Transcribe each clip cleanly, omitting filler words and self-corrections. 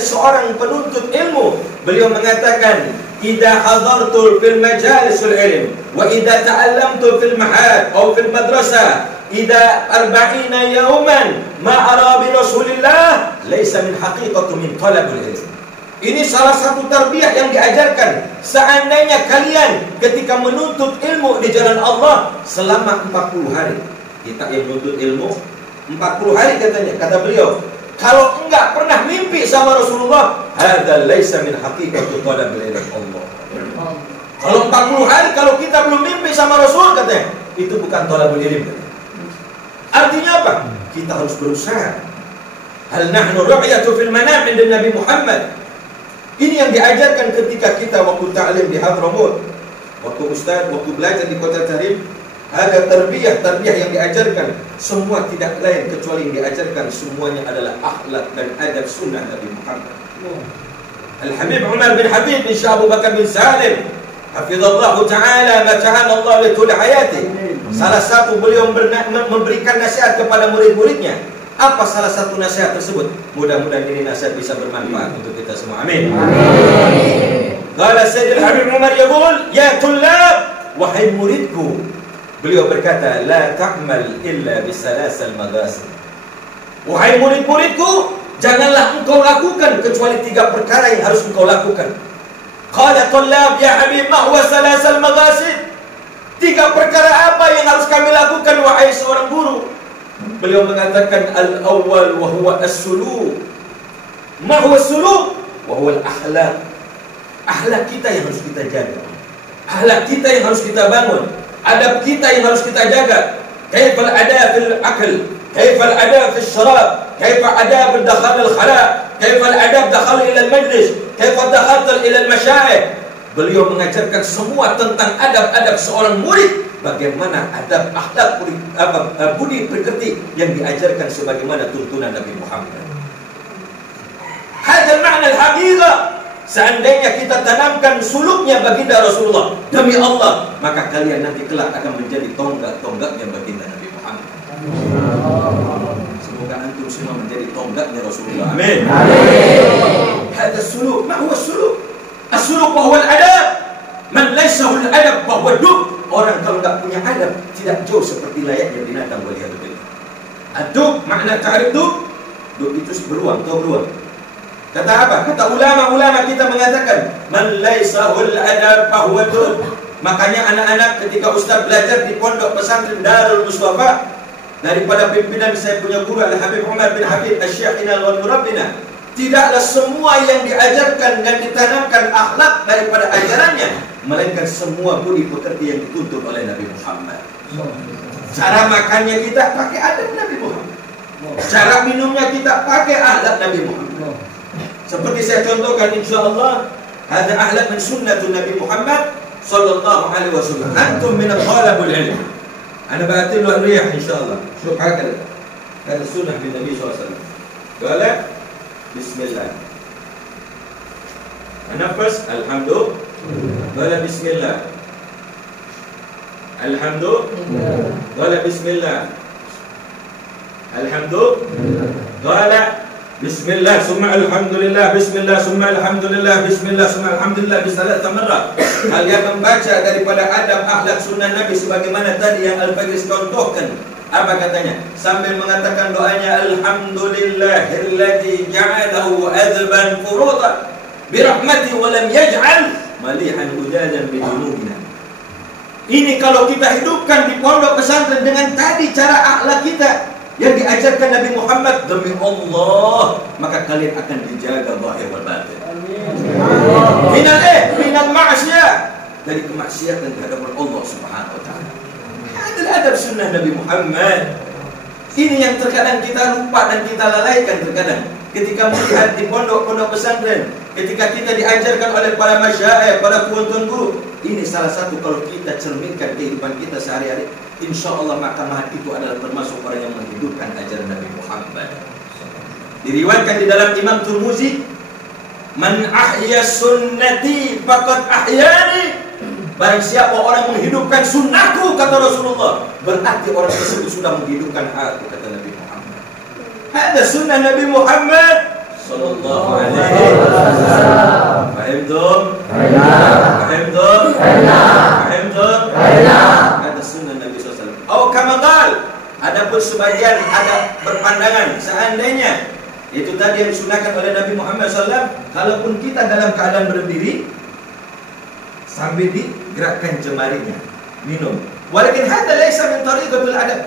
seorang penuntut ilmu. Beliau mengatakan, "Idza hadartu fil majalisul ilm wa idza ta'allamtu fil ma'had aw fil madrasah, idza 40 yawman ma ara bi Rasulillah, laisa min haqiqatu min talabul ilm." Ini salah satu tarbiyah yang diajarkan. Seandainya kalian ketika menuntut ilmu di jalan Allah selama 40 hari. Kita yang menuntut ilmu 40 hari katanya, kata beliau, kalau enggak pernah mimpi sama Rasulullah, hadza laisa min haqiqati talabil ilm Allah. Kalau 40 hari kalau kita belum mimpi sama Rasul, katanya, itu bukan talabul ilm. Artinya apa? Kita harus berusaha. Hal nahnu ru'yatu fil manam inda Nabi Muhammad. Ini yang diajarkan ketika kita waktu ta'lim di Hadramut, waktu ustaz, waktu belajar di Kota Tarim. Ada tarbiyah yang diajarkan. Semua tidak lain kecuali yang diajarkan semuanya adalah akhlak dan adab sunnah Nabi Muhammad. Al-Habib Umar bin Habib bin Syekh Abu Bakar bin Salim, hafizallahu ta'ala mata'ana Allah li tul hayati. Salah satu beliau memberikan nasihat kepada murid-muridnya. Apa salah satu nasihat tersebut? Mudah-mudahan ini nasihat bisa bermanfaat untuk kita semua. Amin. Qala Sayyidul Habib Umar yaqul, ya tullab, wahai muridku. Beliau berkata, la ta'mal illa bisalasal maghasil. Wahai murid-muridku, janganlah engkau lakukan kecuali 3 perkara yang harus engkau lakukan. Qala tullab ya Habib, ma huwa salasal maghasil? 3 perkara apa yang harus kami lakukan wahai seorang guru? Beliau mengatakan al-awwal wa huwa as-suluk. Ma huwa as-suluk? Wa huwa al-akhlaq. Akhlak kita yang harus kita jaga. Akhlak kita yang harus kita bangun. Adab kita yang harus kita jaga. Kaifal adab fil akl, kaifal adab fil syarab, kaifal adab dakhal al-khala, kaifal adab dakhal ila al-majlis, kaifal dakhal ila al-masyayikh. Beliau mengajarkan semua tentang adab-adab seorang murid. Bagaimana adab, akhlak, budi pekerti yang diajarkan sebagaimana tuntunan Nabi Muhammad. Hadzal ma'na al-haqiqah. Seandainya kita tanamkan suluknya baginda Rasulullah, demi Allah, maka kalian nanti kelak akan menjadi tonggak-tonggaknya baginda Nabi Muhammad. Semoga antum semua menjadi tonggaknya Rasulullah. Amin. Hadzal suluk, ma huwa suluk? As-suluk wa huwa al-adab. Man laysa lahu al-adab fa huwa dub. Orang kalau tak punya adab tidak jauh seperti layaknya binatang waliyadzubillah. Adub, makna ta'rif dub. Dub itu beruang, tahu beruang. Kata apa? Kata ulama-ulama kita mengatakan, man laysa lahu al-adab fa huwa dub. Makanya anak-anak ketika ustaz belajar di pondok pesantren Darul Mustafa, daripada pimpinan saya punya guru Al-Habib Umar bin Habib Asy-Syaikh wal Murabbina, tidaklah semua yang diajarkan dan ditanamkan akhlak daripada ajarannya, melainkan semua budi pekerti yang dituntut oleh Nabi Muhammad. Cara makannya kita pakai adab Nabi Muhammad. Cara minumnya kita pakai akhlak Nabi Muhammad. Seperti saya contohkan, insyaallah ada akhlak min sunnatun Nabi Muhammad sallallahu alaihi wasallam. Antum min talabul ilm. Ana ba'til wa riyah insyaallah. Syukur hakala. Hada sunnah bin Nabi sallallahu alaihi wasallam. Qala bismillah. Nafas alhamdulillah. Qala bismillah. Alhamdulillah. Qala bismillah. Alhamdulillah. Qala bismillah summa alhamdulillah, bismillah summa alhamdulillah, bismillah summa alhamdulillah bisalat marrah. Kalian membaca daripada adab akhlak sunnah Nabi sebagaimana tadi yang Al-Faqih contohkan. Apa katanya? Sambil mengatakan doanya, alhamdulillahilladzi ja'alahu adban furutan birahmati wa lam yaj'al malihan ujajan bidunubina. Ini kalau kita hidupkan di pondok pesantren dengan tadi cara akhlak kita yang diajarkan Nabi Muhammad, demi Allah, maka kalian akan dijaga zahir wal batin. Amin. Minal ma'siyah, dari kemaksiatan terhadap Allah Subhanahu wa taala. Adab sunnah Nabi Muhammad. Ini yang terkadang kita lupa dan kita lalaikan terkadang ketika melihat di pondok-pondok pesantren, ketika kita diajarkan oleh para masyayikh, para tuan-tuan guru. Ini salah satu kalau kita cerminkan kehidupan kita sehari-hari, insyaallah maka itu adalah termasuk orang yang menghidupkan ajaran Nabi Muhammad. Diriwayatkan di dalam Imam Tirmizi, man ahya sunnati faqad ahyani. Barang siapa orang menghidupkan sunnahku, kata Rasulullah, berarti orang tersebut sudah menghidupkan aku, kata Nabi Muhammad. Ada sunnah Nabi Muhammad sallallahu alaihi wasallam. Fahimtum? Fahimtum? Fahimtum? Ada sunnah Nabi SAW. Oh, kama qal. Adapun sebagian ada berpandangan seandainya itu tadi yang disunahkan oleh Nabi Muhammad SAW, kalaupun kita dalam keadaan berdiri sambil digerakkan jemarinya minum. Walakin hadza laisa min tariqatil adab.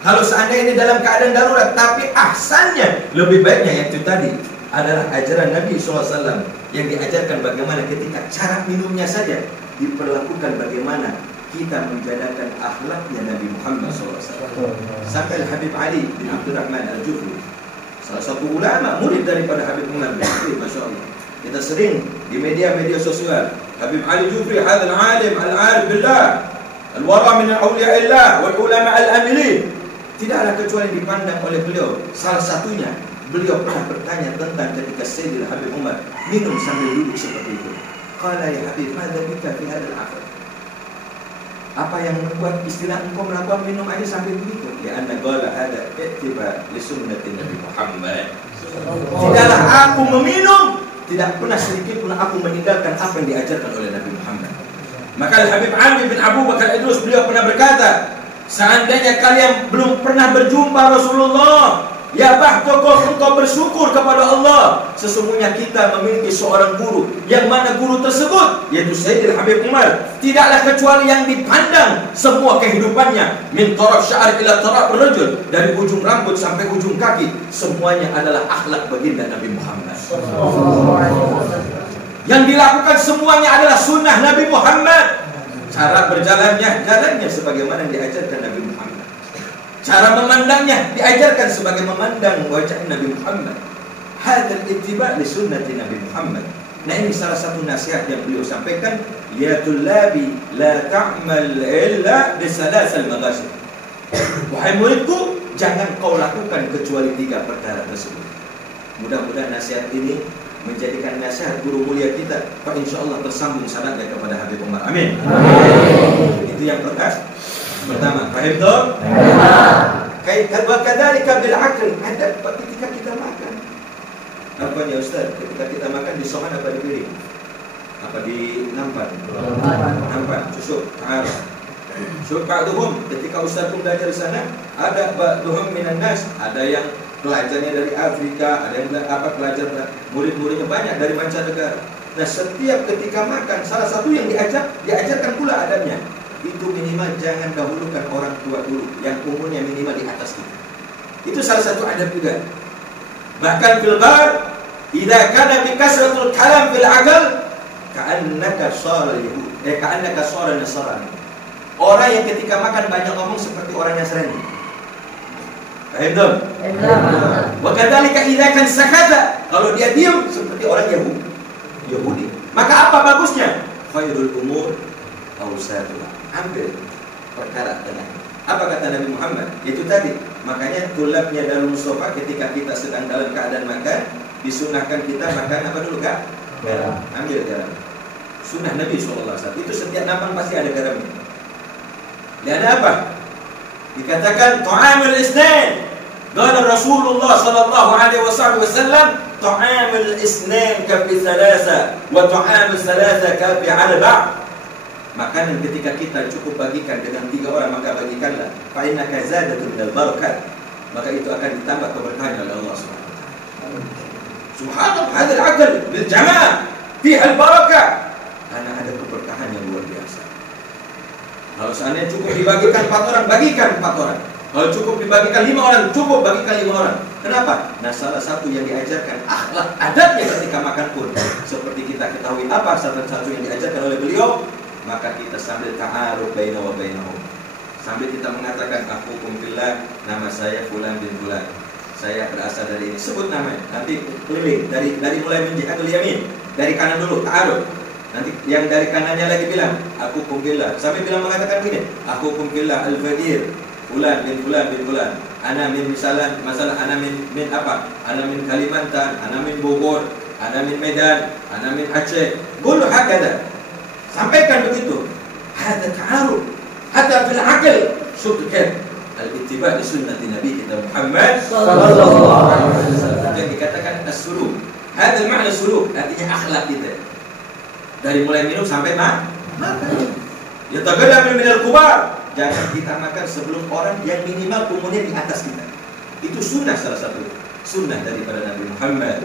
Kalau seandainya ini dalam keadaan darurat, tapi ahsannya lebih baiknya yang itu tadi adalah ajaran Nabi SAW yang diajarkan bagaimana ketika cara minumnya saja diperlakukan bagaimana kita menjadikan akhlaknya Nabi Muhammad SAW. Sampai Habib Ali bin Abdurrahman Al-Jufri, salah satu ulama murid daripada Habib Umar bin Jufri, Masya Allah. Kita sering di media-media sosial, Habib Ali Jufri hadzal alim al-arif billah al-wara min awliya'illah wal ulama al-amilin. Tidaklah kecuali dipandang oleh beliau. Salah satunya, beliau pernah bertanya tentang ketika Sayyidil Habib Umar minum sambil duduk seperti itu. Qala ya Habib, madza bika fi hadzal afal? Apa yang membuat istilah engkau melakukan minum air sambil begitu? Ya anna qala hada ittiba li sunnati Nabi Muhammad. Tidaklah aku meminum, tidak pernah sedikit pun aku meninggalkan apa yang diajarkan oleh Nabi Muhammad. Maka Habib Ali bin Abu Bakar Idrus beliau pernah berkata, seandainya kalian belum pernah berjumpa Rasulullah, ya bahtokoh engkau bersyukur kepada Allah. Sesungguhnya kita memiliki seorang guru, yang mana guru tersebut yaitu Sayyidil Habib Umar tidaklah kecuali yang dipandang semua kehidupannya, min taraf sya'ar ila taraf rajul, dari ujung rambut sampai ujung kaki, semuanya adalah akhlak baginda Nabi Muhammad. Yang dilakukan semuanya adalah sunnah Nabi Muhammad. Cara berjalannya, jalannya sebagaimana yang diajarkan Nabi Muhammad. Cara memandangnya diajarkan sebagai memandang wajah Nabi Muhammad. Hadzal ittiba' li sunnati Nabi Muhammad. Nah, ini salah satu nasihat yang beliau sampaikan, ya tullabi la ta'mal illa bi salasal maghasyib. Wahai muridku, jangan kau lakukan kecuali 3 perkara tersebut. Mudah-mudahan nasihat ini menjadikan nasihat guru mulia kita, Pak, insyaallah tersambung sanadnya kepada Habib Umar. Amin. Itu yang pertama. Paham tak? Kadzalika bil akl, ada ketika kita makan. Apa ya Ustaz? Ketika kita makan di sohan apa di piring? Apa di nampan? Nampan. Susuk. Syuk ba'duhum, ketika Ustaz pun belajar di sana, ada ba'duhum minan nas, ada yang pelajarnya dari Afrika, ada yang pelajar murid-muridnya banyak dari mancanegara. Nah, setiap ketika makan, salah satu yang diajarkan pula adabnya, itu minimal jangan dahulukan orang tua dulu, yang umurnya minimal di atas kita. Itu salah satu adab juga. Bahkan fil bar, idza kana bi kasratul kalam fil aqal, ka'annaka shara yahud, ka'annaka shara nasrani. Orang yang ketika makan banyak ngomong seperti orang Nasrani. Paham tak? Wa kadzalika idza kan sakata, kalau dia diam seperti orang Yahudi. Maka apa bagusnya? Khairul umur awsatuha. Ambil perkara tengah. Apa kata Nabi Muhammad? Itu tadi. Makanya tulabnya Darul Mustafa ketika kita sedang dalam keadaan makan, disunahkan kita makan apa dulu, Kak? Garam. Ambil garam. Sunnah Nabi SAW. Itu setiap nampan pasti ada garamnya. Dan apa? Dikatakan ta'amul isnan. Qala Rasulullah sallallahu alaihi wasallam, ta'amul isnan ka fi thalatha wa ta'amul thalatha ka fi arba'. Makanan ketika kita cukup bagikan dengan 3 orang, maka bagikanlah. Fa innaka zadatun minal barakat. Maka itu akan ditambah keberkahan oleh Allah Subhanahu wa taala. Subhanallah, hadzal aql bil jama' fiha al barakah. Karena ada keberkahan yang luar biasa. Kalau seandainya cukup dibagikan 4 orang, bagikan 4 orang. Kalau cukup dibagikan 5 orang, cukup bagikan 5 orang. Kenapa? Nah, salah satu yang diajarkan akhlak adabnya ketika makan pun seperti kita ketahui apa salah satu yang diajarkan oleh beliau, maka kita sambil ta'aruf baina wa bainahum. Sambil kita mengatakan akukum fillah, nama saya fulan bin fulan. Saya berasal dari ini. Sebut namanya. Nanti keliling dari mulai min jihatul yamin. Dari kanan dulu ta'aruf. Nanti yang dari kanannya lagi bilang aku kumbillah, sampai bilang mengatakan begini, aku kumbillah al-fadir fulan bin fulan bin fulan, ana min masalah ana min apa, ana min Kalimantan, ana min Bogor, ana min Medan, ana min Aceh, qul hakada. Sampaikan begitu. Hada ta'aruf hatta fil aql. Syukran al-ittiba' li sunnati Nabi kita Muhammad sallallahu alaihi wasallam. Itu yang dikatakan as-suluk. Hadal makna suluk, artinya akhlak kita. Dari mulai minum sampai makan. Ya tagaddam minal kubar. Jangan kita makan sebelum orang yang minimal umurnya di atas kita. Itu sunnah, salah satu sunnah daripada Nabi Muhammad.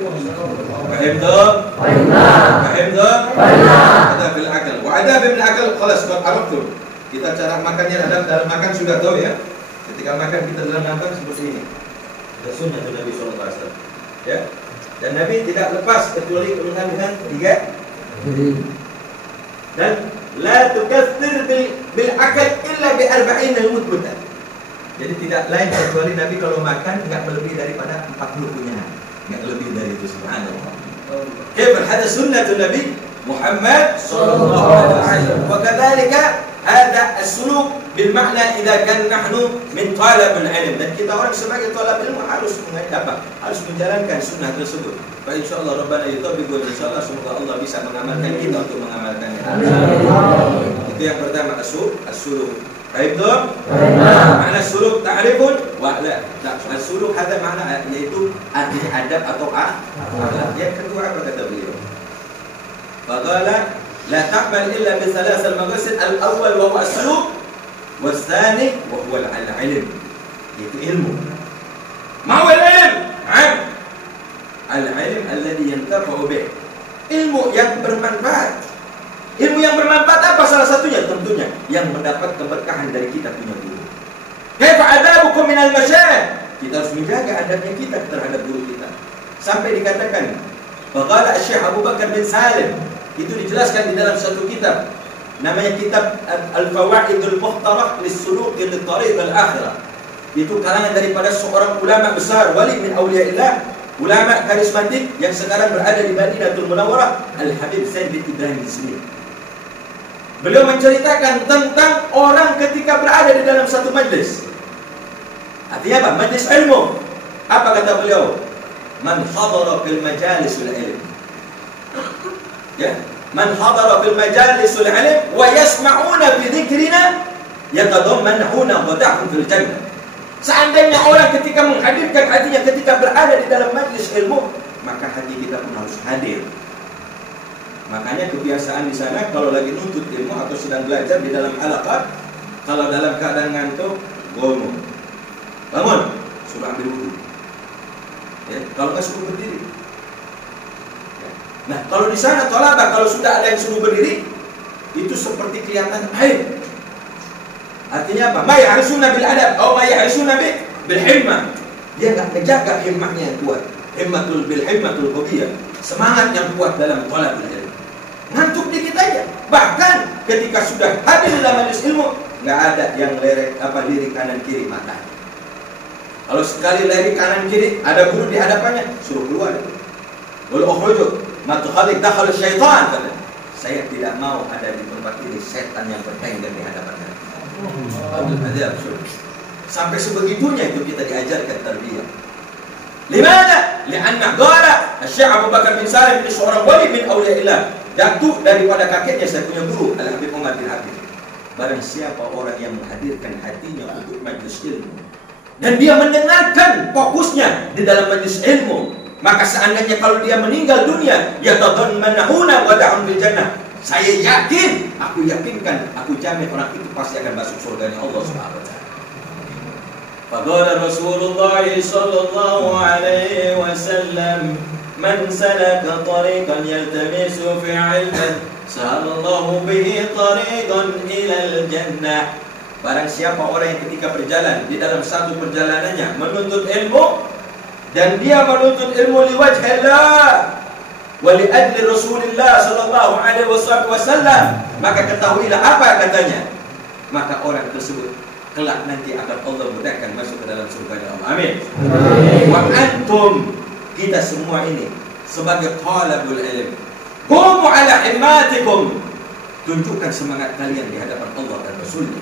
Fahim tuh? Fahim tuh? Ada bil akal. Wa ada bil akal khalas qad araftum. Kita cara makannya dalam makan sudah tahu ya. Ketika makan kita dalam makan seperti ini. Itu sunnah dari Nabi sallallahu alaihi wasallam. Ya. Dan Nabi tidak lepas kecuali dengan 3. Dan la tukaththir bil akal illa bi 40 al-mutbata. Jadi tidak lain kecuali Nabi kalau makan enggak melebihi daripada 40 kunyahan. Enggak lebih dari itu, subhanallah. Kaifa hada sunnatun Nabi Muhammad sallallahu alaihi wasallam. Wa kadzalika hada as-suluk bil makna idza kan nahnu min talab al-ilm. Dan kita orang sebagai talab ilmu harus harus menjalankan sunnah tersebut. Fa insyaallah Rabbana yutabiqu, insyaallah semoga Allah bisa mengamalkan kita untuk mengamalkannya. Itu yang pertama as-suluk. Baik tuh? Makna suluk ta'rifun wa la. As-suluk ada makna yaitu artinya adab atau akhlak. Yang kedua apa kata beliau? Faqala la ta'mal illa bi thalath al-maqasid al-awwal wa huwa as-suluk was-thani wa huwa al-ilm. Itu ilmu. Ma huwa al-ilm? Al-ilm alladhi yantafa'u bih. Ilmu yang bermanfaat. Ilmu yang bermanfaat apa salah satunya? Tentunya yang mendapat keberkahan dari kita punya guru. Kaifa adabukum minal masyayikh? Kita harus menjaga adabnya kita terhadap guru kita. Sampai dikatakan, faqala Syekh Abu Bakar bin Salim, itu dijelaskan di dalam satu kitab. Namanya kitab Al-Fawaidul Mukhtarah lis-Suluk lit Tariq al-Akhirah. Itu karangan daripada seorang ulama besar, wali min auliyaillah, ulama karismatik yang sekarang berada di Madinatul Munawwarah, Al-Habib Zaid bin Ibrahim Smith. Beliau menceritakan tentang orang ketika berada di dalam satu majlis. Artinya apa? Majlis ilmu. Apa kata beliau? Man hadara fil majalisul ilm. Ya, man hadara fil majalisul ilm wa yasma'una bi dzikrina yatadammanuna wada'hum fil jannah. Seandainya orang ketika menghadirkan hatinya ketika berada di dalam majlis ilmu, maka hati kita pun harus hadir. Makanya kebiasaan di sana kalau lagi nuntut ilmu atau sedang belajar di dalam halaqah, kalau dalam keadaan ngantuk, bangun, suruh ambil wudu. Ya, kalau nggak suruh berdiri. Ya. Nah, kalau di sana tolabah, kalau sudah ada yang suruh berdiri, itu seperti kelihatan air. Artinya apa? Ma ya'risuna bil adab atau ma ya'risuna bil himmah. Dia nggak menjaga himmahnya yang kuat. Himmatul qawiyah. Semangat yang kuat dalam thalabul ilm. Ngantuk dikit aja. Bahkan ketika sudah hadir dalam majlis ilmu, nggak ada yang lirik kanan kiri mata. Kalau sekali lirik kanan kiri, ada guru di hadapannya, suruh keluar. Wal ukhruju ma tukhalik dakhal syaitan. Saya tidak mau ada di tempat ini setan yang bertengger di hadapannya. Sampai sebegitunya itu kita diajarkan tarbiyah. Limana? Lianna qala Syekh Abu Bakar bin Salim ini seorang wali min auliyaillah. Jatuh daripada kakeknya saya punya guru Al-Habib Umar bin Habib. Barang siapa orang yang menghadirkan hatinya untuk majlis ilmu dan dia mendengarkan fokusnya di dalam majlis ilmu, maka seandainya kalau dia meninggal dunia, yatadammanuna wada'hum bil jannah. Saya yakin, aku yakinkan, aku jamin orang itu pasti akan masuk surganya Allah Subhanahu wa taala. Faqala Rasulullah sallallahu alaihi wasallam, man salaka tariqan yaltamisu fi 'ilmin, sahallallahu bihi tariqan ila al-jannah. Barang siapa orang yang ketika berjalan di dalam satu perjalanannya menuntut ilmu dan dia menuntut ilmu liwajhillah wa li ajli Rasulillah sallallahu alaihi wasallam, maka ketahuilah apa katanya, maka orang tersebut kelak nanti akan Allah mudahkan masuk ke dalam surga Allah. Amin. Wa antum, kita semua ini sebagai talabul ilm, qumu ala himmatikum, tunjukkan semangat kalian di hadapan Allah dan Rasulnya.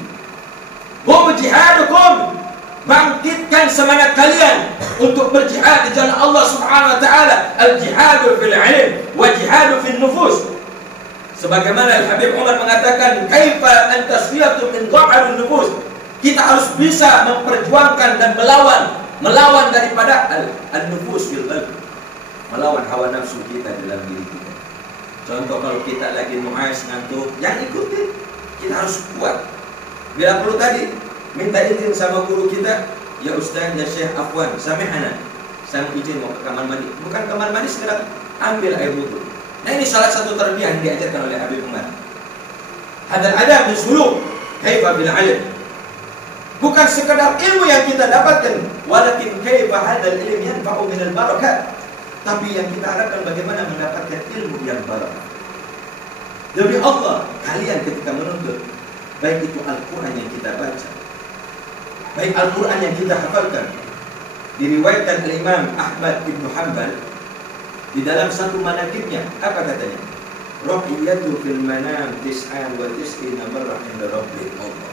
Qumu jihadukum, bangkitkan semangat kalian untuk berjihad di jalan Allah Subhanahu wa taala. Al-jihadu fil ilm wa jihadu fil nufus. Sebagaimana Al-Habib Umar mengatakan, kaifa an tasfiyatu min dha'al nufus. Kita harus bisa memperjuangkan dan melawan Melawan daripada al-nufus bil qalb, melawan hawa nafsu kita dalam diri kita. Contoh kalau kita lagi nu'ais ngantuk, jangan ikutin. Kita harus kuat. Bila perlu tadi, minta izin sama guru kita, ya Ustaz, ya Syekh, afwan, samihana, saya mau izin mau ke kamar mandi. Bukan kamar mandi, sekedar ambil air wudu. Nah ini salah satu tarbiyah yang diajarkan oleh Habib Umar. Hadal adab min suluk, kaifa bil ilm. Bukan sekadar ilmu yang kita dapatkan, walakin kaifa hadal ilm yanfa'u min al barakat. Tapi yang kita harapkan bagaimana mendapatkan ilmu yang barakah. Demi Allah, kalian ketika menuntut, baik itu Al-Quran yang kita baca, baik Al-Quran yang kita hafalkan, diriwayatkan oleh Imam Ahmad ibn Hanbal di dalam satu manaqibnya, apa katanya? Ru'yatu fil manam tis'an wa tis'ina marrah inda rabbil Allah.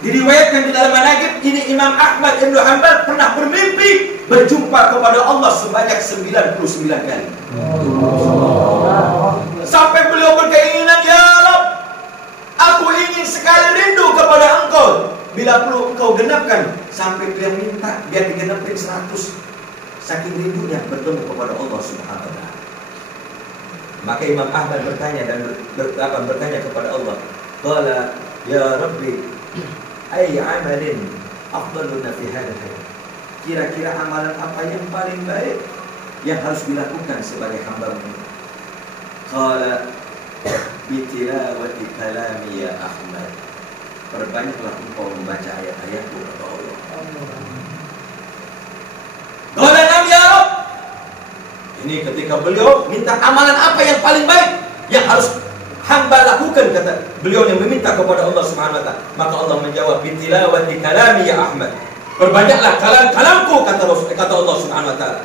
Diriwayatkan di dalam manaqib ini, Imam Ahmad ibn Hanbal pernah bermimpi berjumpa kepada Allah sebanyak 99 kali. Sampai beliau berkeinginan, ya Rabb, aku ingin sekali rindu kepada Engkau. Bila perlu Engkau genapkan, sampai beliau minta biar digenapkan 100. Saking rindunya bertemu kepada Allah Subhanahu wa ta'ala. Maka Imam Ahmad bertanya dan bertanya kepada Allah, qala ya Rabbi, ay amalin afdaluna fi hadha hayat. Kira-kira amalan apa yang paling baik yang harus dilakukan sebagai hamba-Mu? Qala bitilawati kalami ya Ahmad. Perbanyaklah engkau membaca ayat-ayatku, kata Allah. Qala nam ya Rabb. Ini ketika beliau minta amalan apa yang paling baik yang harus hamba lakukan, kata beliau yang meminta kepada Allah Subhanahu wa ta'ala. Maka Allah menjawab, bitilawati kalami ya Ahmad. Perbanyaklah kalamku, kata Allah Subhanahu wa ta'ala.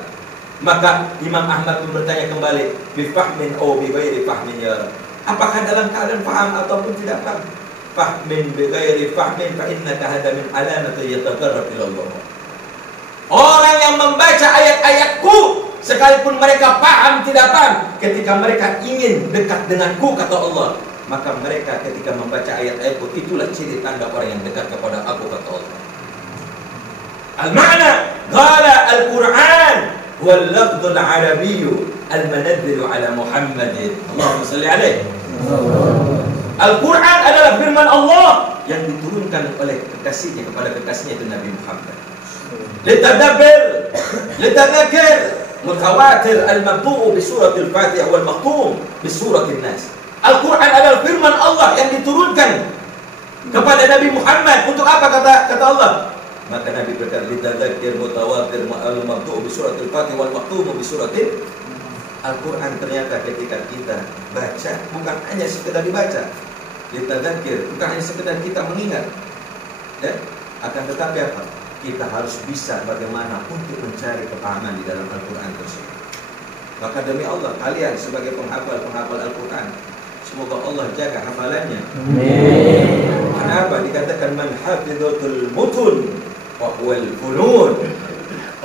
Maka Imam Ahmad pun bertanya kembali, bifahmin au bighairi fahmin ya Rabb. Apakah dalam keadaan faham ataupun tidak faham? Fahmin bighairi fahmin fa innaka hada min alamati yataqarrab ila Allah. Orang yang membaca ayat-ayatku, sekalipun mereka paham tidak paham, ketika mereka ingin dekat denganku, kata Allah, maka mereka ketika membaca ayat-ayatku, itulah ciri tanda orang yang dekat kepada aku, kata Allah. Al-ma'na qala al-Qur'an huwa al-lafdhu al-arabiyyu al-manazzilu ala Muhammadin. Allahumma salli alaihi. Al-Quran adalah firman Allah yang diturunkan oleh kekasihnya kepada kekasihnya itu Nabi Muhammad. Litadabbir, litadzakir, mutawatir al-maqtu'u bi suratil Fatihah wal maqtum bi suratin Nas. Al-Quran adalah firman Allah yang diturunkan kepada Nabi Muhammad. Untuk apa kata Allah? Maka Nabi berkata, litadzakir, mutawatir, al-maqtu'u bi suratil Fatihah wal maqtum bi suratin. Al-Quran ternyata ketika kita baca bukan hanya sekedar dibaca, ditadzakir, bukan hanya sekedar kita mengingat, ya? Akan tetapi apa? Kita harus bisa bagaimana untuk mencari kepahaman di dalam Al-Quran tersebut. Maka demi Allah, kalian sebagai penghafal Al-Quran, semoga Allah jaga hafalannya. Amin. Kenapa dikatakan man hafidhatul mutun wa huwal funun?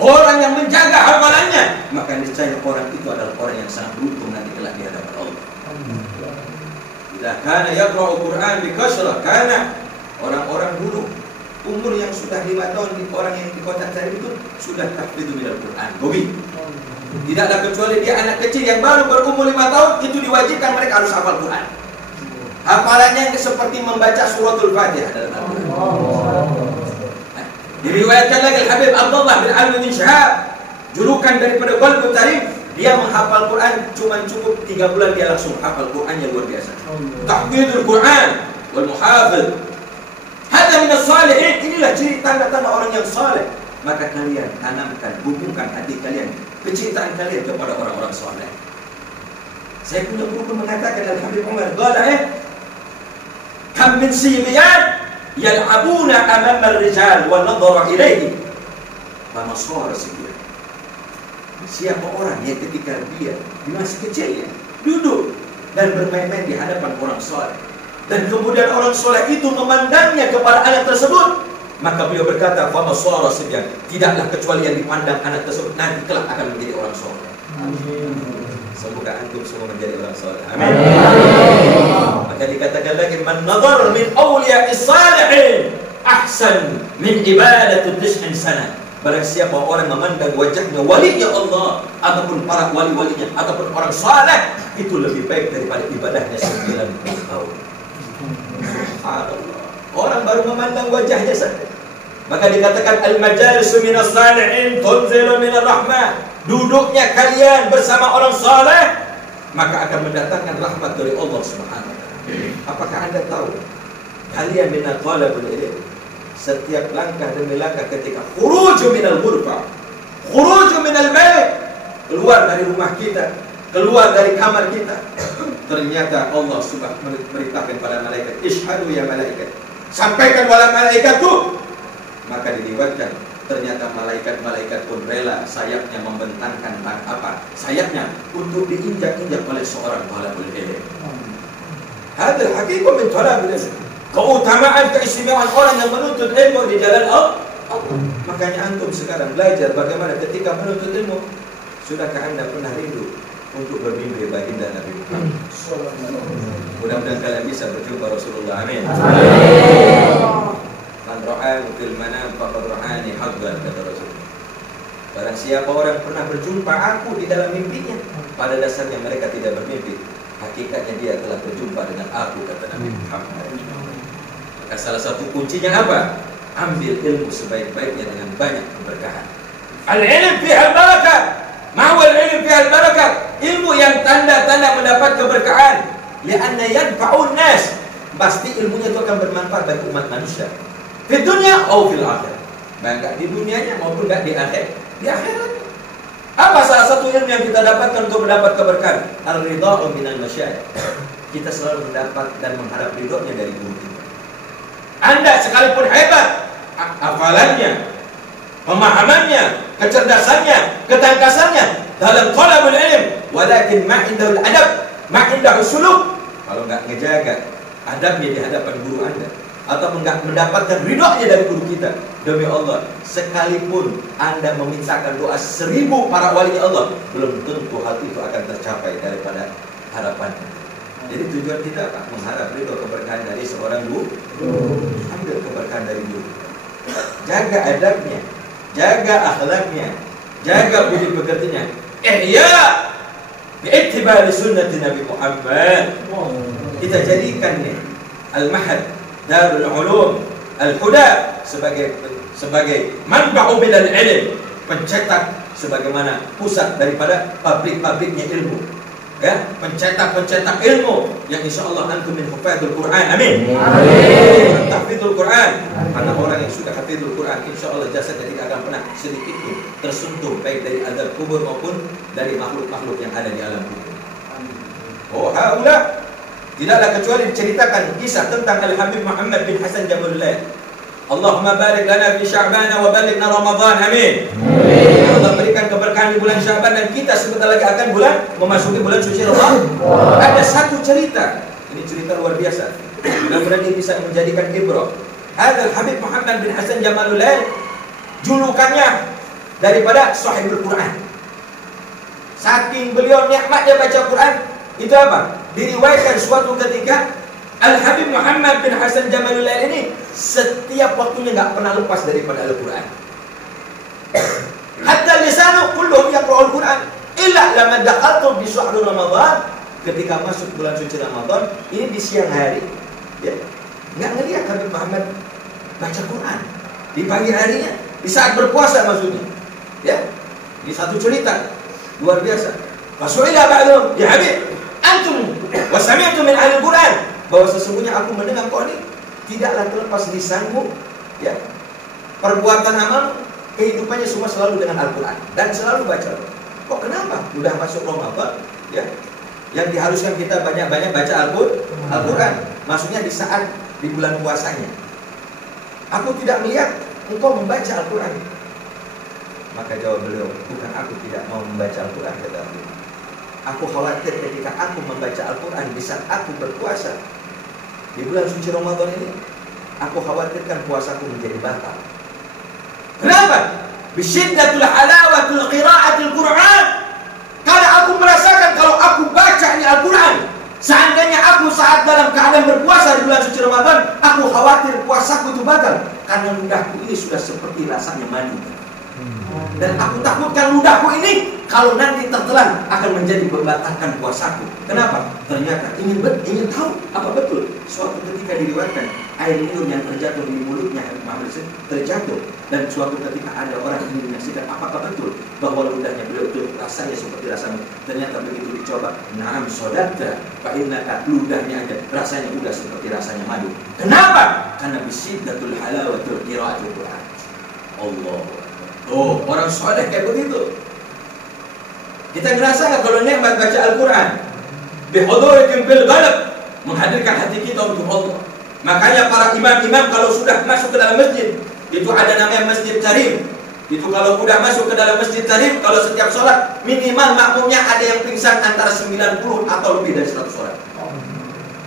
Orang yang menjaga hafalannya, maka niscaya orang itu adalah orang yang sangat beruntung nanti kelak di hadapan Allah. Bila kana yaqra'u Quran bi kasrah, kana orang-orang dulu umur yang sudah 5 tahun, orang yang di kota Tarim itu sudah tahfidzu minal Quran. Gobi. Tidaklah kecuali dia anak kecil yang baru berumur 5 tahun, itu diwajibkan mereka harus hafal Quran. Hafalannya seperti membaca suratul Fatihah dalam Al-Quran. Diriwayatkan lagi Habib Abdullah bin Alwi bin Syahab, julukan daripada Qalbut Tarif, dia menghafal Quran cuma cukup 3 bulan dia langsung hafal Quran yang luar biasa. Tahfidul Quran wal muhafidh. Hada min as-salihin, inilah ciri tanda-tanda orang yang saleh. Maka kalian tanamkan, hubungkan hati kalian, kecintaan kalian kepada orang-orang saleh. Saya punya guru mengatakan Al-Habib Umar, qala kam min sibyan yal'abuna amama ar-rijal wa nadhara ilayhi fama sara sibyan. Siapa orang yang ketika dia di masa kecilnya duduk dan bermain-main di hadapan orang soleh, dan kemudian orang soleh itu memandangnya kepada anak tersebut, maka beliau berkata fama sara sibyan, tidaklah kecuali yang dipandang anak tersebut nanti kelak akan menjadi orang soleh. Amin. Semoga antum semua menjadi orang soleh. Amin. Maka dikatakan lagi, man nadhar min awliya'is salihin ahsan min ibadatul 90 sana. Barang siapa orang memandang wajahnya walinya Allah, ataupun para wali-walinya, ataupun orang saleh, itu lebih baik daripada ibadahnya 90 tahun. Subhanallah. Orang baru memandang wajahnya saja. Maka dikatakan al-majalisu minas salihin tunzilu minar rahmah. Duduknya kalian bersama orang saleh, maka akan mendatangkan rahmat dari Allah Subhanahu wa taala. Apakah Anda tahu? Kalian minal talabul ilm, setiap langkah demi langkah ketika khuruju minal ghurfah, khuruju minal bait, keluar dari rumah kita, keluar dari kamar kita, ternyata Allah Subhanahu merintahkan pada malaikat, ishhadu ya malaikat, sampaikan wala malaikatu. Maka diriwayatkan ternyata malaikat-malaikat pun rela sayapnya membentangkan sayapnya untuk diinjak-injak oleh seorang talabul ilm. Hadal haqiqah min talabul ilm. Keutamaan keistimewaan orang yang menuntut ilmu di jalan Allah. Makanya antum sekarang belajar bagaimana ketika menuntut ilmu. Sudahkah Anda pernah rindu untuk bermimpi baginda Nabi Muhammad? Mudah-mudahan kalian bisa berjumpa Rasulullah. Amin. Man ra'a fil manam faqad ra'ani haqqan, kata Rasul. Barang siapa orang pernah berjumpa aku di dalam mimpinya, pada dasarnya mereka tidak bermimpi, hakikatnya dia telah berjumpa dengan aku, kata Nabi Muhammad. Maka salah satu kuncinya apa? Ambil ilmu sebaik-baiknya dengan banyak keberkahan. Al-ilm fiha al-barakah. Ma'wal ilm fiha al-barakah. Ilmu yang tanda-tanda mendapat keberkahan. Lianna yanfa'un nas. Pasti ilmunya itu akan bermanfaat bagi umat manusia. Di dunia atau fil akhir. Baik di dunianya maupun enggak di akhir. Di akhirat. Apa salah satu ilmu yang kita dapatkan untuk mendapat keberkahan? Ar-ridha'u minal masyayikh. Kita selalu mendapat dan mengharap ridhonya dari guru kita. Anda sekalipun hebat hafalannya, pemahamannya, kecerdasannya, ketangkasannya dalam talabul ilm, walakin ma'indahul adab, ma'indahul suluk, kalau enggak ngejaga adabnya di hadapan guru Anda, atau enggak mendapatkan ridhonya dari guru kita, demi Allah, sekalipun Anda memintakan doa 1000 para wali Allah, belum tentu hal itu akan tercapai daripada harapannya. Jadi tujuan kita apa? Mengharap ridho keberkahan dari seorang guru. Ambil keberkahan dari guru. Jaga adabnya, jaga akhlaknya, jaga budi pekertinya. Ihya bi'ittiba sunnati Nabi Muhammad. Kita jadikan nih Al-Mahad, Darul Ulum, Al-Huda sebagai manba'u minal ilm, pencetak sebagaimana pusat daripada pabrik-pabriknya ilmu. Ya, pencetak ilmu yang insya Allah antum min hufadzul Quran. Amin. Amin. Tahfidzul Quran. Karena orang yang sudah hafizul Quran, insya Allah jasadnya tidak akan pernah sedikit pun tersentuh baik dari azab kubur maupun dari makhluk-makhluk yang ada di alam kubur. Oh, haula tidaklah kecuali diceritakan kisah tentang Al-Habib Muhammad bin Hasan Jamulullah. Allahumma barik lana fi Sya'ban wa balighna Ramadan. Amin. Amin. Allah berikan keberkahan di bulan Sya'ban dan kita sebentar lagi akan memasuki bulan suci Ramadan. Ada satu cerita, ini cerita luar biasa. Mudah-mudahan ini bisa menjadikan ibrah. Hadzal Habib Muhammad bin Hasan Jamulullah, julukannya daripada Sahibul Quran. Saking beliau nikmatnya baca Quran, itu apa? Diriwayatkan suatu ketika Al-Habib Muhammad bin Hasan Jamulullah ini setiap waktunya nggak pernah lepas daripada Al-Quran. Hatta lisanu kulluhum yaqra'ul Quran illa lamma dakhaltu bi syahr Ramadan. Ketika masuk bulan suci Ramadan, ini di siang hari, ya, nggak ngelihat Habib Muhammad baca Quran. Di pagi harinya, di saat berpuasa maksudnya, ya. Ini satu cerita luar biasa. Fasu'ila ba'dhum, ya Habib, antum wa sami'tum min ahli Quran, bahwa sesungguhnya aku mendengar kau ini tidaklah terlepas lisanmu, ya, perbuatan amal, kehidupannya semua selalu dengan Al-Quran dan selalu baca. Kok kenapa? Udah masuk Ramadan, ya, yang diharuskan kita banyak-banyak baca Al-Quran. Maksudnya di saat di bulan puasanya. Aku tidak melihat engkau membaca Al-Quran. Maka jawab beliau, bukan aku tidak mau membaca Al-Quran, kata beliau. Aku khawatir ketika aku membaca Al-Quran di saat aku berpuasa di bulan suci Ramadan ini, aku khawatirkan puasaku menjadi batal. Kenapa? Bisyiddatul halawatul qira'atil Qur'an. Karena aku merasakan kalau aku baca ini Al-Quran, seandainya aku saat dalam keadaan berpuasa di bulan suci Ramadan, aku khawatir puasaku itu batal. Karena ludahku ini sudah seperti rasanya madu. Dan aku takutkan ludahku ini kalau nanti tertelan akan menjadi membatalkan puasaku. Kenapa? Ternyata ingin tahu apa betul. Suatu ketika diriwayatkan air minum yang terjatuh di mulutnya Habib Muhammad terjatuh, dan suatu ketika ada orang ingin menyaksikan apakah betul bahwa ludahnya beliau itu rasanya seperti rasanya. Ternyata begitu dicoba, na'am sodaqta, fa innaka, ludahnya aja rasanya udah seperti rasanya madu. Kenapa? Karena bisiddatul halawatul qiraatul Quran. Allah. Oh, orang soleh kayak begitu. Kita ngerasa nggak kalau nikmat baca Al-Quran? Bihudurikum bil ghalab, menghadirkan hati kita untuk Allah. Makanya para imam-imam kalau sudah masuk ke dalam masjid, itu ada namanya Masjid Karim. Itu kalau sudah masuk ke dalam Masjid Karim, kalau setiap sholat minimal makmumnya ada yang pingsan antara 90 atau lebih dari 100 orang.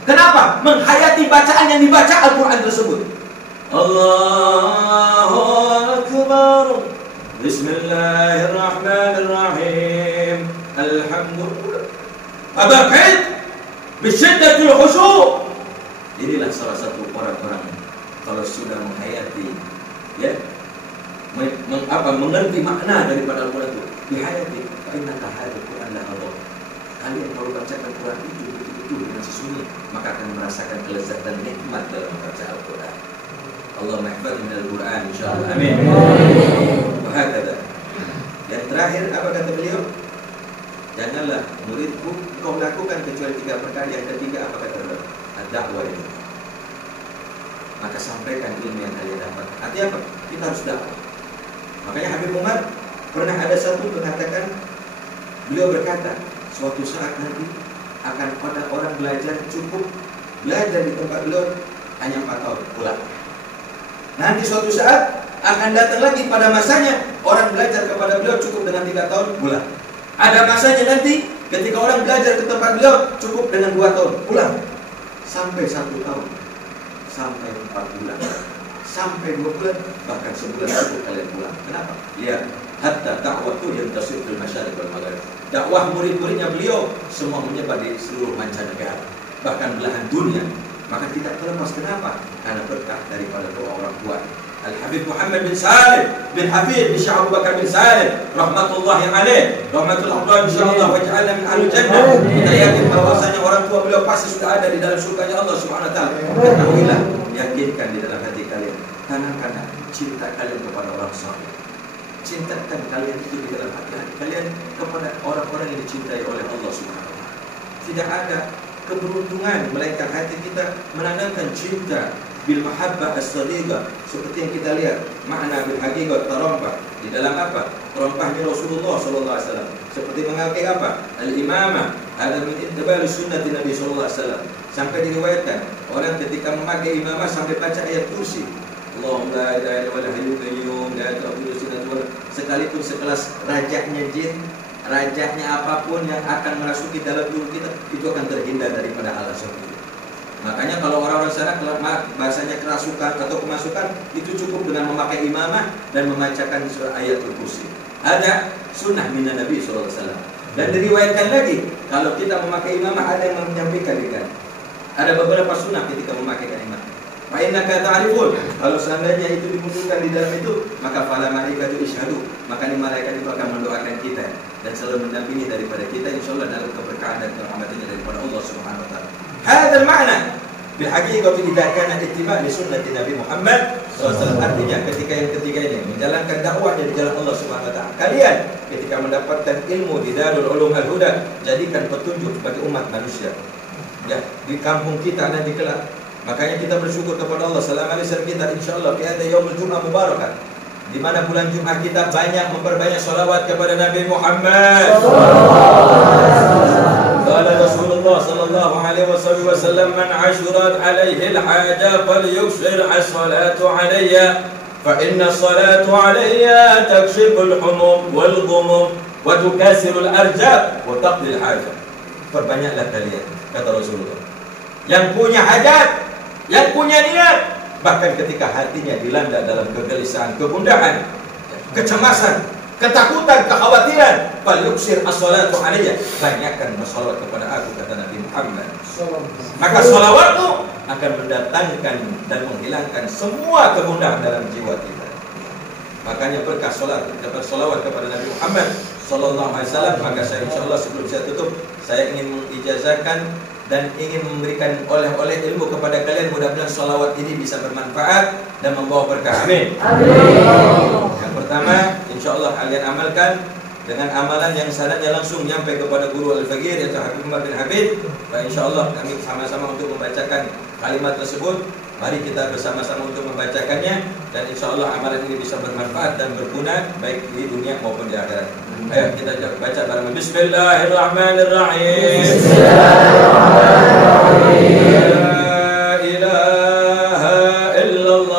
Kenapa? Menghayati bacaan yang dibaca Al-Quran tersebut. Allahu Akbar. Bismillahirrahmanirrahim. Alhamdulillah. Abaqid bisyiddatil khusyu'. Inilah salah satu orang-orang kalau sudah menghayati, ya, mengerti makna daripada Al-Quran itu, dihayati. Karena tahayat Al-Quran lah Allah. Kalian kalau bacakan Al-Quran itu betul-betul dengan sesungguhnya, maka akan merasakan kelezatan nikmat dalam membaca Al-Quran. Allah mahfaz min Al-Quran insyaallah. Amin. Wahakadha. Yang terakhir apa kata beliau? Janganlah muridku kau lakukan kecuali 3 perkara. Yang ketiga apa kata beliau? Ad-da'wah itu. Maka sampaikan ilmu yang kalian dapat. Artinya apa? Kita harus dakwah. Makanya Habib Umar pernah ada satu mengatakan, beliau berkata, suatu saat nanti akan ada orang belajar cukup belajar di tempat beliau hanya 4 tahun pulang. Nanti suatu saat akan datang lagi pada masanya orang belajar kepada beliau cukup dengan 3 tahun pulang. Ada masanya nanti ketika orang belajar ke tempat beliau cukup dengan 2 tahun pulang. Sampai 1 tahun, sampai 4 bulan, sampai 2 bulan, bahkan sebulan cukup kalian pulang. Kenapa? Lihat, hatta dakwatu yang tasir fil masyariq wal maghrib. Dakwah murid-muridnya beliau semua menyebar di seluruh mancanegara, bahkan belahan dunia. Maka tidak terlepas. Kenapa? Karena berkah daripada doa orang tua. Al-Habib Muhammad bin Salim bin Habib bin Syekh Abu Bakar bin Salim rahmatullahi alaih, rahmatullah insyaallah wa ja'alna min ahli jannah. Kita yakin bahwasanya orang tua beliau pasti sudah ada di dalam surganya Allah Subhanahu wa taala. Ketahuilah, yakinkan di dalam hati kalian, tanamkan cinta kalian kepada orang saleh. Cintakan kalian itu di dalam hati kalian kepada orang-orang yang dicintai oleh Allah Subhanahu wa taala. Tidak ada keberuntungan melainkan hati kita menanamkan cinta bil mahabbah as-sadiqah, seperti yang kita lihat makna bil haqiqat tarampah di dalam apa? Terampahnya Rasulullah sallallahu alaihi wasallam. Seperti mengakai apa? Al-imamah, ada min ittiba'i sunnati Nabi sallallahu alaihi wasallam. Sampai diriwayatkan orang ketika memakai imamah sampai baca ayat kursi. Allahumma la ilaha illa huwal hayyul qayyum la ta'khudhuhu sinatun wa la nawm. Sekalipun sekelas rajanya jin, rajanya apapun yang akan merasuki dalam tubuh kita, itu akan terhindar daripada hal seperti itu. Makanya kalau orang-orang sana bahasanya kerasukan atau kemasukan, itu cukup dengan memakai imamah dan membacakan surah ayatul kursi. Ada sunnah minan Nabi sallallahu alaihi wasallam. Dan diriwayatkan lagi, kalau kita memakai imamah ada yang menyampaikan juga. Ada beberapa sunnah ketika memakai imamah. Fa innaka ta'rifun, kalau seandainya itu dimunculkan di dalam itu, maka fala malaikatu isyhadu, maka di malaikat itu akan mendoakan kita dan selalu mendampingi daripada kita insyaallah dalam keberkahan dan kerahmatannya daripada Allah Subhanahu wa taala. Hadal makna bil haqiqati idza kana ittiba' li sunnati Nabi Muhammad SAW. Artinya ketika yang ketiga ini menjalankan dakwahnya di jalan Allah Subhanahu wa taala. Kalian ketika mendapatkan ilmu di Darul Ulum Al-Huda, jadikan petunjuk bagi umat manusia. Ya, di kampung kita nanti kelak. Makanya kita bersyukur kepada Allah selama lisan kita insyaallah fi hadha yaumul Jumat mubarakah, di mana bulan Jumat kita banyak memperbanyak salawat kepada Nabi Muhammad. Qala Rasulullah sallallahu alaihi wasallam, man ashurat alaihi al-haja falyukthir as-salatu alayya fa inna as-salatu alayya takshifu al-humum wal ghumum wa tukasiru al-arjab wa taqdi al-haja. Perbanyaklah kalian, kata Rasulullah, yang punya hajat, yang punya niat, bahkan ketika hatinya dilanda dalam kegelisahan, kegundahan, kecemasan, ketakutan, kekhawatiran, falyuksir as-salatu alayya, banyakkan bersalawat kepada aku, kata Nabi Muhammad. Maka salawatmu akan mendatangkan dan menghilangkan semua kegundahan dalam jiwa kita. makanya berkah salawat kepada Nabi Muhammad sallallahu alaihi wasallam. Maka saya insyaallah sebelum saya tutup, saya ingin mengijazahkan dan ingin memberikan oleh-oleh ilmu kepada kalian. Mudah-mudahan salawat ini bisa bermanfaat dan membawa berkah. Amin. Yang pertama, insyaallah kalian amalkan dengan amalan yang sanadnya langsung nyampe kepada guru Al-Faqih yaitu Habib Umar bin Habib. Dan insyaallah kami sama-sama untuk membacakan kalimat tersebut. Mari kita bersama-sama untuk membacakannya, dan insyaallah amalan ini bisa bermanfaat dan berguna baik di dunia maupun di akhirat. Ayo kita baca bareng. Bismillahirrahmanirrahim. Bismillahirrahmanirrahim. La ilaha illallah.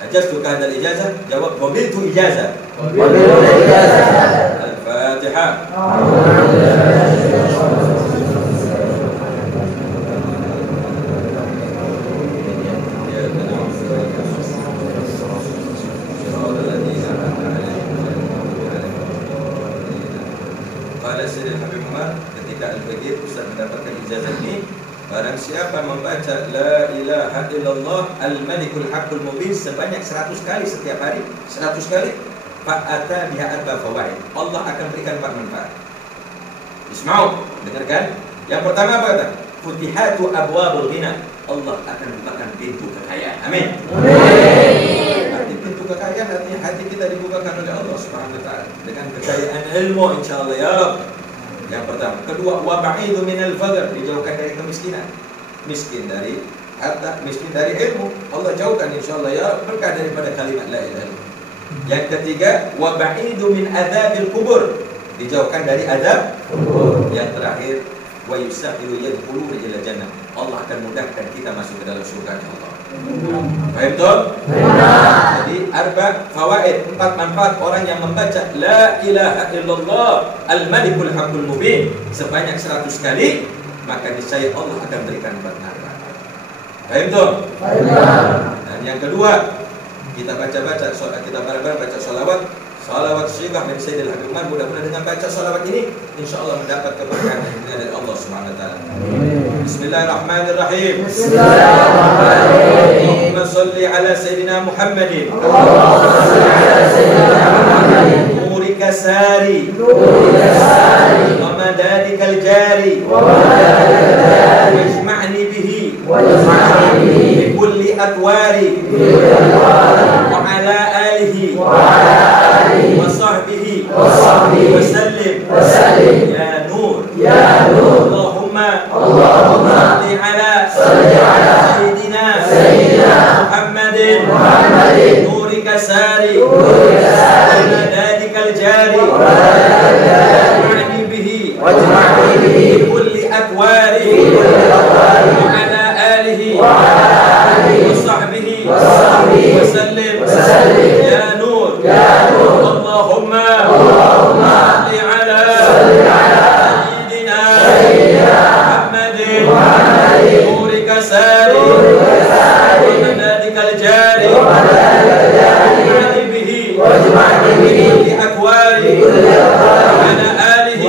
أجزتك هذا الإجازة؟ جواب قبلت إجازة. الفاتحة. Pada Sayyidina Habib Umar ketika Al-Faqih Ustaz mendapatkan ijazah ini, barang siapa membaca La ilaha illallah al-malikul haqqul mubin sebanyak 100 kali setiap hari, 100 kali, fa'ata biha arba fawaid, Allah akan berikan 4 manfaat. Isma'u, dengarkan. Yang pertama apa kata? Futihatu abwabul ghina, Allah akan bukakan pintu kekayaan. Amin. Arti pintu kekayaan artinya hati kita dibukakan oleh Allah Subhanahu wa taala dengan kekayaan ilmu insyaallah ya Rabb. Yang pertama. Kedua, wa ba'idu minal faqr, dijauhkan dari kemiskinan. Miskin dari harta, miskin dari ilmu, Allah jauhkan insyaallah ya Rabb, berkah daripada kalimat la ilaha illallah. Yang ketiga, wa ba'idu min adzabil kubur, dijauhkan dari azab kubur. Yang terakhir, wa yusaqilu yadkhuluna ila jannah, Allah akan mudahkan kita masuk ke dalam surga Allah. Paham tuh? Jadi arba fawaid, 4 manfaat orang yang membaca La ilaha illallah al-malikul haqqul mubin sebanyak 100 kali, maka niscaya Allah akan berikan 4 manfaat. Paham tuh? Dan yang kedua, kita baca-baca, kita bareng-bareng baca salawat syighah dari Sayyidina Habib Umar. Mudah-mudahan dengan baca salawat ini insyaallah mendapat keberkahan dari Allah Subhanahu wa taala. Bismillahirrahmanirrahim. Allahumma shalli ala Sayyidina Muhammadin. Nurika sari wa madadikal jari wajma'ni bihi bi kulli atwari wa ala alihi wa sahbihi وسلم يا نور اللهم صل على سيدنا محمد نورك ساري ومدادك الجاري واجمعني به بكل أكواره وعلى آله وصحبه وسلم يا نور اللهم صل على سيدنا محمد نورك ساري ومدادك الجاري واجمعني به بأكواره وعلى آله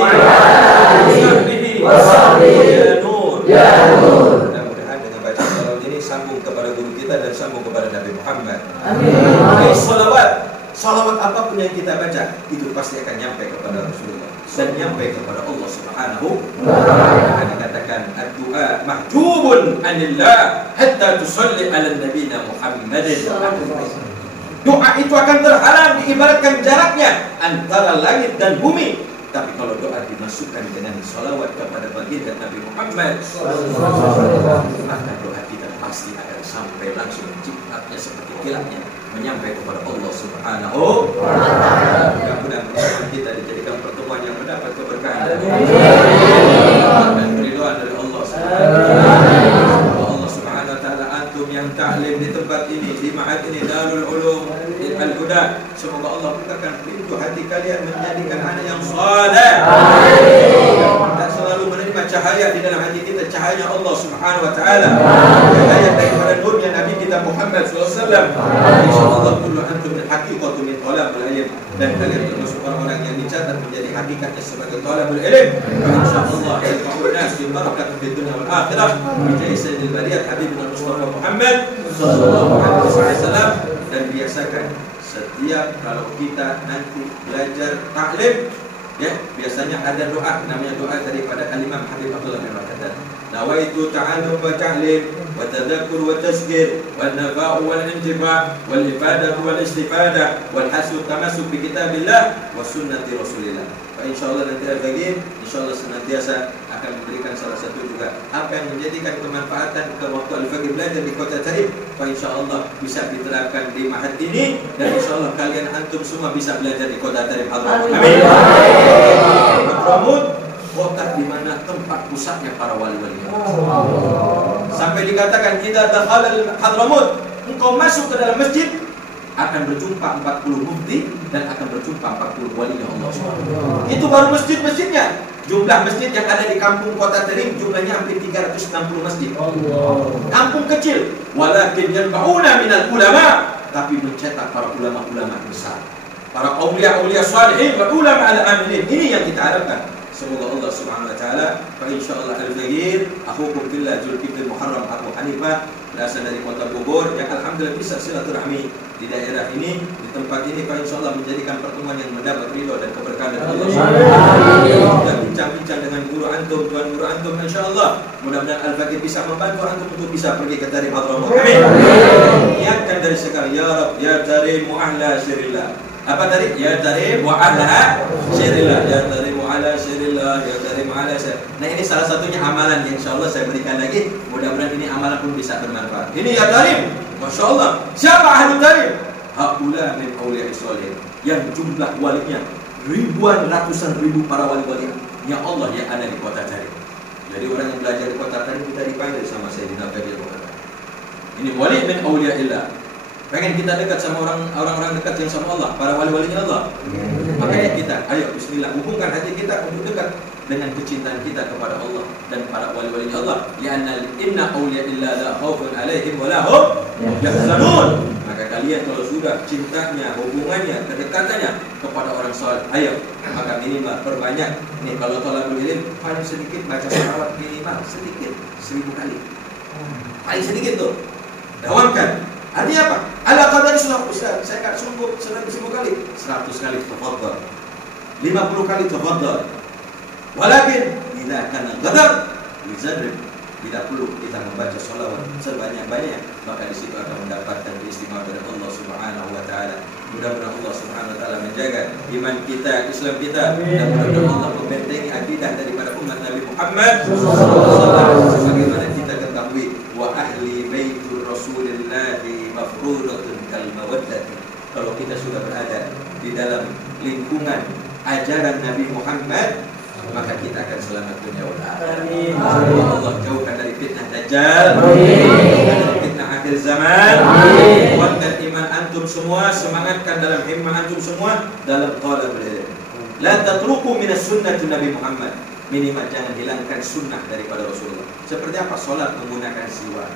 وصحبه يا نور. Mudah-mudahan dengan baca salawat ini sambung kepada guru kita dan sambung kepada Nabi Muhammad. Amin. Salawat apapun yang kita baca itu pasti akan nyampe kepada Rasulullah dan nyampe kepada Allah Subhanahu wa taala. Dikatakan ad-du'a mahjubun anillah hatta tusalli ala nabiyina Muhammadin. Doa itu akan terhalang, diibaratkan jaraknya antara langit dan bumi. Tapi kalau doa dimasukkan dengan salawat kepada baginda Nabi Muhammad, maka doa kita pasti akan sampai langsung cepatnya seperti kilatnya menyampai kepada Allah Subhanahu wa taala. Mudah-mudahan pertemuan kita dijadikan pertemuan yang mendapat keberkahan dan keridhaan dari Allah Subhanahu wa taala. minal huda. Semoga Allah bukakan pintu hati kalian menjadikan anak yang saleh. Dan selalu menerima cahaya di dalam hati kita, cahaya Allah Subhanahu wa taala. Cahaya daripada nurnya Nabi kita Muhammad sallallahu alaihi wasallam. Insyaallah kullu antum min haqiqatu min talabul ilm. Dan kalian termasuk orang-orang yang dicatat menjadi hakikatnya sebagai talabul ilm. Insyaallah yaqul nas bi barakati fid dunya wal akhirah. Bi sayyidil bariyat Habibina Mustafa Muhammad sallallahu alaihi wasallam. Dan biasakan setiap kalau kita nanti belajar taklim, ya, biasanya ada doa, namanya doa daripada Imam Habib Abdullah bin Rakadan. Nawaitu ta'allum wa ta'lim wa tadhakkur wa tazkir wal nafa'u wal intifa' wal ifadah wal istifadah wal hasu tamassuk bi kitabillah wa sunnati Rasulillah. Fa insyaallah nanti al-Faqih insyaallah senantiasa akan memberikan salah satu juga apa yang menjadikan kemanfaatan ke waktu al-Faqih belajar di Kota Tarim. Fa insyaallah bisa diterapkan di mahad ini dan insyaallah kalian antum semua bisa belajar di Kota Tarim Hadramaut. Amin. Hadramaut kota di mana tempat pusatnya para wali-wali. Sampai dikatakan kita dakhalal Hadramaut, engkau masuk ke dalam masjid akan berjumpa 40 mufti dan akan berjumpa 40 wali Allah SWT. Itu baru masjid-masjidnya. Jumlah masjid yang ada di kampung Kota Tarim jumlahnya hampir 360 masjid. Kampung kecil, walakin yanba'una minal ulama, tapi mencetak para ulama-ulama besar, para aulia-aulia salihin wa ulama al-amilin. Ini yang kita harapkan. Semoga Allah Subhanahu wa taala, fa insyaallah al-Faqih akhukum fillah Zulkifli Muharram Abu Hanifah berasal dari Kota Bogor yang alhamdulillah bisa silaturahmi di daerah ini, di tempat ini, fa insyaallah menjadikan pertemuan yang mendapat ridho dan keberkahan dari Allah Subhanahu wa taala. Kita bincang-bincang dengan guru antum, tuan guru antum, insyaallah mudah-mudahan al-Faqih bisa membantu antum untuk bisa pergi ke Tarim Hadramaut. Amin. Niatkan dari sekarang, ya Rabb ya Tarim wa ahla syirillah. Apa tadi? Ya Tarim wa ahla syirillah, ya Tarim wa ahla syirillah, ya Tarim wa ahla syirillah. Nah, ini salah satunya amalan yang insyaallah saya berikan lagi. Mudah-mudahan ini amalan pun bisa bermanfaat. Ini ya Tarim, Masya Allah. Siapa ahlu Tarim? Haula min awliya sholih, yang jumlah walinya ribuan, ratusan ribu para wali-wali ya Allah yang ada di Kota Tarim. Jadi orang yang belajar di Kota Tarim kita dipanggil sama Sayyidina Fadil. Ini wali min awliyaillah. Pengen kita dekat sama orang-orang dekat yang sama Allah, para wali-walinya Allah. Makanya kita, ayo bismillah, hubungkan hati kita untuk dekat dengan kecintaan kita kepada Allah dan para wali-walinya Allah. Li'anna inna awliya illa la khaufun alaihim wa la hum yahzanun. Maka kalian kalau sudah cintanya, hubungannya, kedekatannya kepada orang saleh, ayo maka minimal perbanyak. Nih kalau thalabul ilm paling sedikit baca salawat minimal sedikit 1000 kali. Paling sedikit tuh. Dawamkan. Artinya apa? Ala qadari sunnah. Ustaz, saya enggak sanggup 1000 kali. 100 kali tafadhal. 50 kali tafadhal. Walakin idza kana qadar yuzarrib. Bila perlu kita membaca salawat sebanyak-banyak, maka di situ akan mendapatkan keistimewaan dari Allah Subhanahu wa taala. Mudah-mudahan Allah Subhanahu wa taala menjaga iman kita, Islam kita, dan mudah-mudahan Allah membentengi akidah daripada umat Nabi Muhammad sallallahu alaihi wasallam. Sebagaimana kita ketahui, wa ahli baitur Rasulillahi mafrudatun kal mawaddati. Kalau kita sudah berada di dalam lingkungan ajaran Nabi Muhammad, maka kita akan selamat dunia wal akhirah. Amin. Allah jauhkan dari fitnah Dajjal. Amin. Dari fitnah akhir zaman. Amin. Kuatkan iman antum semua, semangatkan dalam himmah antum semua dalam talabul ilm. La tatruku minas sunnati Nabi Muhammad. Minimal jangan hilangkan sunnah daripada Rasulullah. Seperti apa? Salat menggunakan siwak.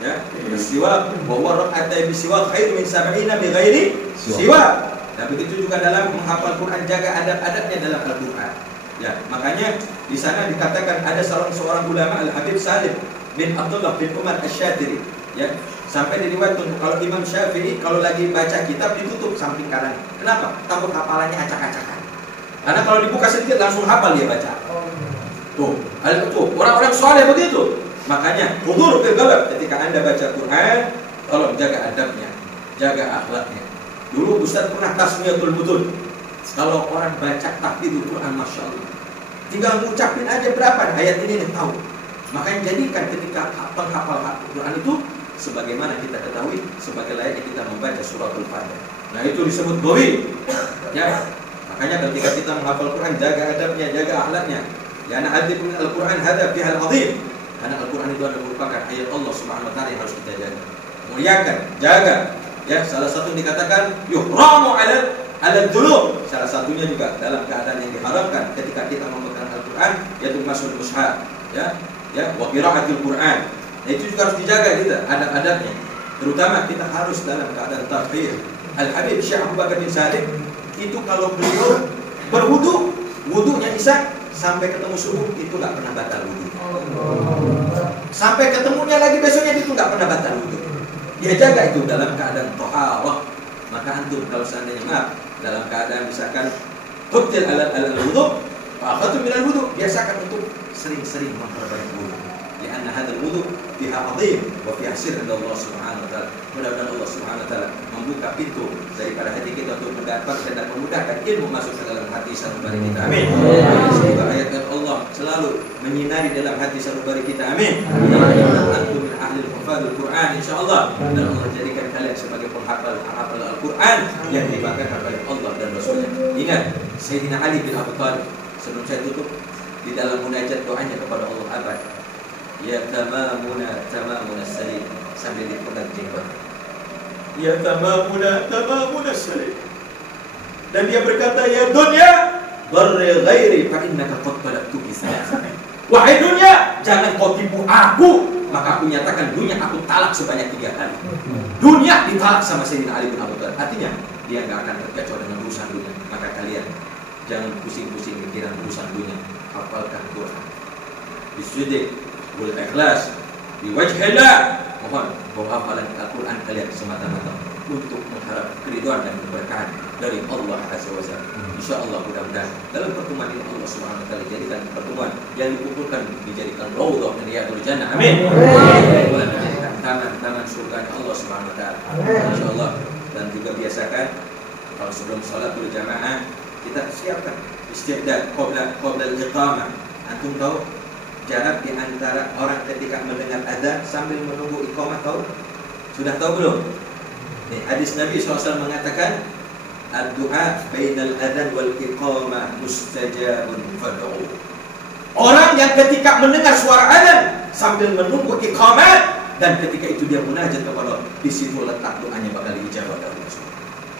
Ya, siwak wa warqatai bisiwak khair min 70 bi ghairi siwak. Dan begitu juga dalam menghafal Quran, jaga adab-adabnya dalam Al-Quran. Ya, makanya di sana dikatakan ada seorang ulama Al-Habib Salim bin Abdullah bin Umar Asy-Syatiri, ya, sampai diriwayatkan kalau Imam Syafi'i kalau lagi baca kitab ditutup samping kanan. Kenapa? Takut hafalannya acak-acakan. Karena kalau dibuka sedikit langsung hafal dia baca. Tuh, orang-orang saleh begitu. Makanya hudur fil qalb, ketika Anda baca Quran, tolong jaga adabnya, jaga akhlaknya. Dulu Ustaz pernah tasmiyatul mutun. Kalau orang baca tahfidzul Quran, Masya Allah, tinggal ngucapin aja berapa ayat ini nih tahu. Makanya jadikan ketika penghafal Quran itu sebagaimana kita ketahui sebagai layaknya kita membaca suratul Fatihah. Nah itu disebut gawi. Ya, makanya ketika kita menghafal Quran, jaga adabnya, jaga akhlaknya. Ya, ana adzikru al-Quran hadza fi al-azim. Karena Al-Quran itu adalah merupakan ayat Allah Subhanahu wa taala yang harus kita jaga. Muliakan, jaga. Ya, salah satu dikatakan yuhramu ala dzunub. Salah satunya juga dalam keadaan yang diharamkan ketika kita memegang Al-Qur'an yaitu masuk mushaf, ya. Ya, wa qiraatul Qur'an. Nah, itu juga harus dijaga kita adab-adabnya. Terutama kita harus dalam keadaan tahir. Al-Habib Syekh Abu Bakar bin Salim itu kalau beliau berwudu, wudunya Isya sampai ketemu subuh itu nggak pernah batal wudu. Sampai ketemunya lagi besoknya itu nggak pernah batal wudu. Dia jaga itu dalam keadaan thaharah. Maka antum kalau seandainya maaf dalam keadaan misalkan hubtil al-wudu, fa'akhadtu min al-wudu, biasakan untuk sering-sering memperbaiki wudu. Karena hadzal wudu fiha 'azim wa fiha sir inda Allah Subhanahu wa taala. Mudah-mudahan Allah Subhanahu wa taala membuka pintu daripada hati kita untuk mendapatkan dan memudahkan ilmu masuk ke dalam hati sanubari kita. Amin. Semoga ayat Allah selalu menyinari dalam hati sanubari kita. Amin. Antum min ahli hafadzul Quran insyaallah, dan Allah jadikan kalian sebagai penghafal Al-Quran yang dibanggakan oleh Allah dan Rasulnya. Ingat Sayyidina Ali bin Abi Thalib, sebelum saya tutup, di dalam munajat doanya kepada Allah apa? Ya tamamuna salim, sambil dipegang jenggot. Ya tamamuna salim. Dan dia berkata, ya dunya dharri ghairi fa innaka qad talabtu bisalasa. Wahai dunia, jangan kau tipu aku, maka aku nyatakan dunia aku talak sebanyak 3 kali. Dunia ditalak sama Sayyidina Ali bin Abi Thalib. Artinya dia enggak akan terkecoh dengan urusan dunia. Maka kalian jangan pusing-pusing mikiran urusan dunia. Hafalkan Quran. Bisujud wal ikhlas biwajhillah. Mohon penghafalan Al-Quran kalian semata-mata untuk mengharap keridhaan dan keberkahan dari Allah Azza wa Jalla. Insyaallah mudah-mudahan dalam pertemuan ini Allah Subhanahu wa taala jadikan pertemuan yang dikumpulkan dijadikan raudhah min riyadil jannah. Amin. Amin. Dijadikan taman-taman surga Allah Subhanahu wa taala. Insyaallah. Dan juga biasakan kalau sebelum salat berjamaah kita siapkan istiqdad qabla al-iqamah. Antum tahu jarak di antara orang ketika mendengar adzan sambil menunggu iqamah, tahu? Sudah tahu belum? Nih, hadis Nabi SAW mengatakan ad-du'a bainal adzan wal iqamah mustajabun fad'u. Orang yang ketika mendengar suara adzan sambil menunggu iqamah dan ketika itu dia munajat kepada Allah, di situ letak doanya bakal dijawab oleh Allah.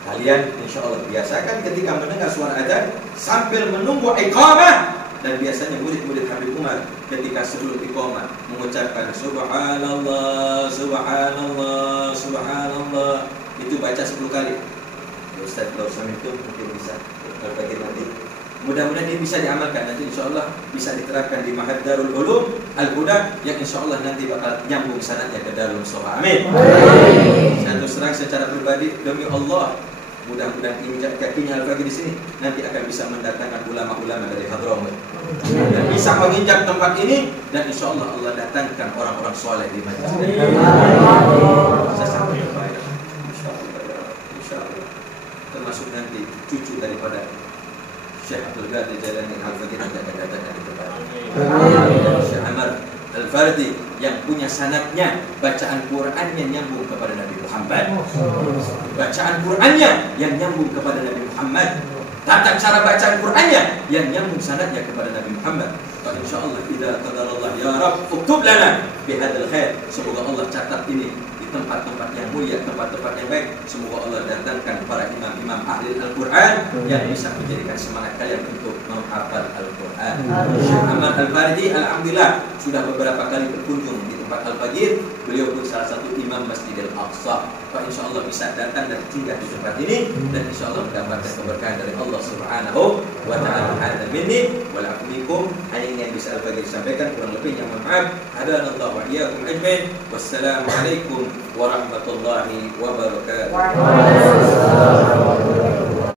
Kalian insyaallah biasakan ketika mendengar suara adzan sambil menunggu iqamah. Dan biasanya murid-murid Habib Umar ketika sebelum iqamah mengucapkan subhanallah, subhanallah, subhanallah, itu baca 10 kali. Ustaz Lausan itu mungkin bisa berbagi nanti. Mudah-mudahan ini bisa diamalkan nanti insyaallah bisa diterapkan di Ma'had Darul Ulum Al-Huda yang insyaallah nanti bakal nyambung sanadnya ke Darul Mustafa. Amin. Saya terus terang secara pribadi demi Allah, mudah-mudahan injak kakinya Al-Faqih di sini nanti akan bisa mendatangkan ulama-ulama dari Hadramaut dan bisa menginjak tempat ini, dan insyaallah Allah datangkan orang-orang soleh di majlis ini. Saya sampai kepada insyaallah termasuk nanti cucu daripada Syekh Abdul Qadir Jailani Al-Faqih nanti akan datang di tempat ini. Syekh Amar Al-Fardi yang punya sanadnya, bacaan Qur'annya nyambung kepada Nabi Muhammad. Bacaan Qur'annya yang nyambung kepada Nabi Muhammad. Tata cara bacaan Qur'annya yang nyambung sanadnya kepada Nabi Muhammad. Wa insyaallah idza qadarallah ya Rabb uktub lana bihadzal khair. Semoga Allah catat ini di tempat-tempat yang mulia, tempat-tempat yang baik. Semoga Allah datangkan para imam-imam ahli Al-Quran yang bisa menjadikan semangat kalian untuk menghafal Al-Quran. Syekh Ahmad Al-Fardi alhamdulillah sudah beberapa kali berkunjung di tempat Al-Faqih. Beliau pun salah satu imam Masjidil Aqsa. Pak insyaallah bisa datang dan tinggal di tempat ini dan insyaallah mendapatkan keberkahan dari Allah Subhanahu wa taala. Hadza minni wa lakum minkum. Hanya ini yang bisa Al-Faqih sampaikan, kurang lebihnya mohon maaf. Hadanallahu wa iyyakum ajmain. Wassalamualaikum warahmatullahi wabarakatuh.